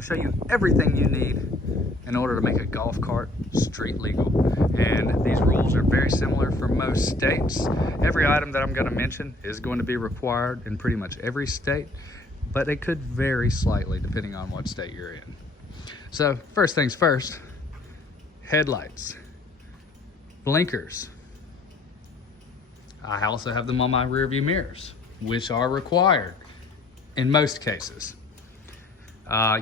going to show you everything you need in order to make a golf cart street legal. And these rules are very similar for most states. Every item that I'm going to mention is going to be required in pretty much every state, but it could vary slightly depending on what state you're in. So first things first, headlights, blinkers. I also have them on my rear view mirrors, which are required in most cases.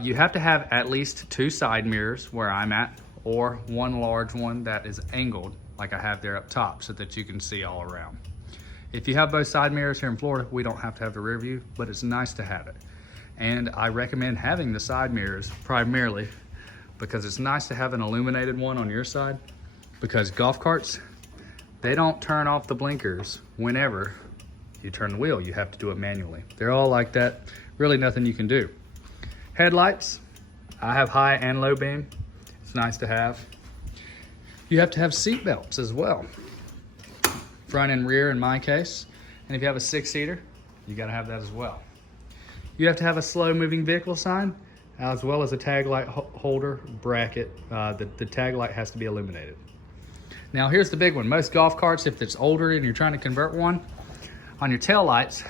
You have to have at least 2 side mirrors where I'm at, or one large one that is angled like I have there up top so that you can see all around. If you have both side mirrors here in Florida, we don't have to have the rear view, but it's nice to have it. And I recommend having the side mirrors primarily because it's nice to have an illuminated one on your side, because golf carts, they don't turn off the blinkers whenever you turn the wheel. You have to do it manually. They're all like that. Really nothing you can do. Headlights, I have high and low beam. It's nice to have. You have to have seat belts as well. Front and rear in my case. And if you have a 6-seater, you gotta have that as well. You have to have a slow moving vehicle sign, as well as a tag light holder bracket. The tag light has to be illuminated. Now here's the big one. Most golf carts, if it's older and you're trying to convert one, on your tail lights,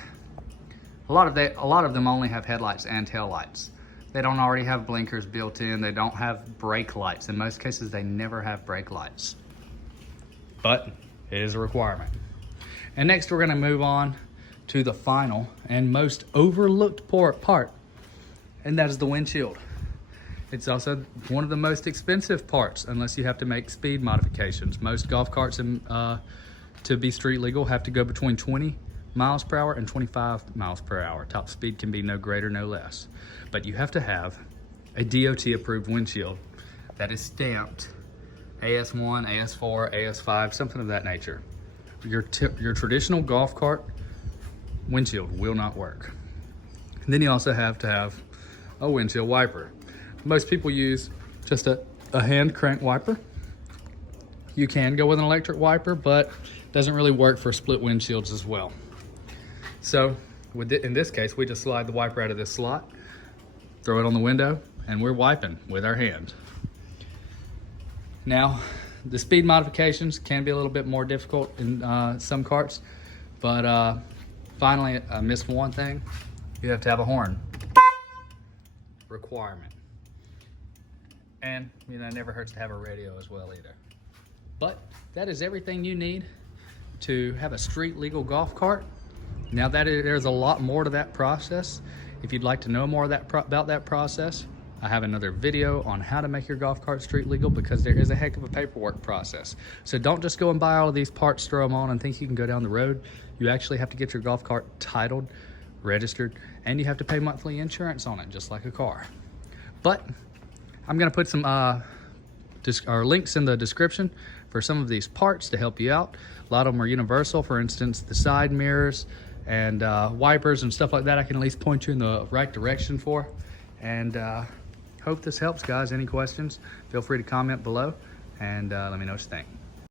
a lot of them only have headlights and tail lights. They don't already have blinkers built in. They don't have brake lights. In most cases, they never have brake lights. But it is a requirement. And next, we're gonna move on to the final and most overlooked part, and that is the windshield. It's also one of the most expensive parts, unless you have to make speed modifications. Most golf carts to be street legal have to go between 20 miles per hour and 25 miles per hour. Top speed can be no greater, no less. But you have to have a DOT approved windshield that is stamped AS1, AS4, AS5, something of that nature. Your traditional golf cart windshield will not work. And then you also have to have a windshield wiper. Most people use just a hand crank wiper. You can go with an electric wiper, but it doesn't really work for split windshields as well. So in this case, we just slide the wiper out of this slot, throw it on the window, and we're wiping with our hand. Now, the speed modifications can be a little bit more difficult in some carts, but finally, I missed one thing. You have to have a horn. Requirement. And, it never hurts to have a radio as well either. But that is everything you need to have a street legal golf cart. Now there's a lot more to that process. If you'd like to know more about that process, I have another video on how to make your golf cart street legal, because there is a heck of a paperwork process. So don't just go and buy all of these parts, throw them on, and think you can go down the road. You actually have to get your golf cart titled, registered, and you have to pay monthly insurance on it, just like a car. But I'm gonna put some links in the description for some of these parts to help you out. A lot of them are universal. For instance, the side mirrors and wipers and stuff like that, I can at least point you in the right direction for. And hope this helps, guys. Any questions, feel free to comment below, and let me know what you think.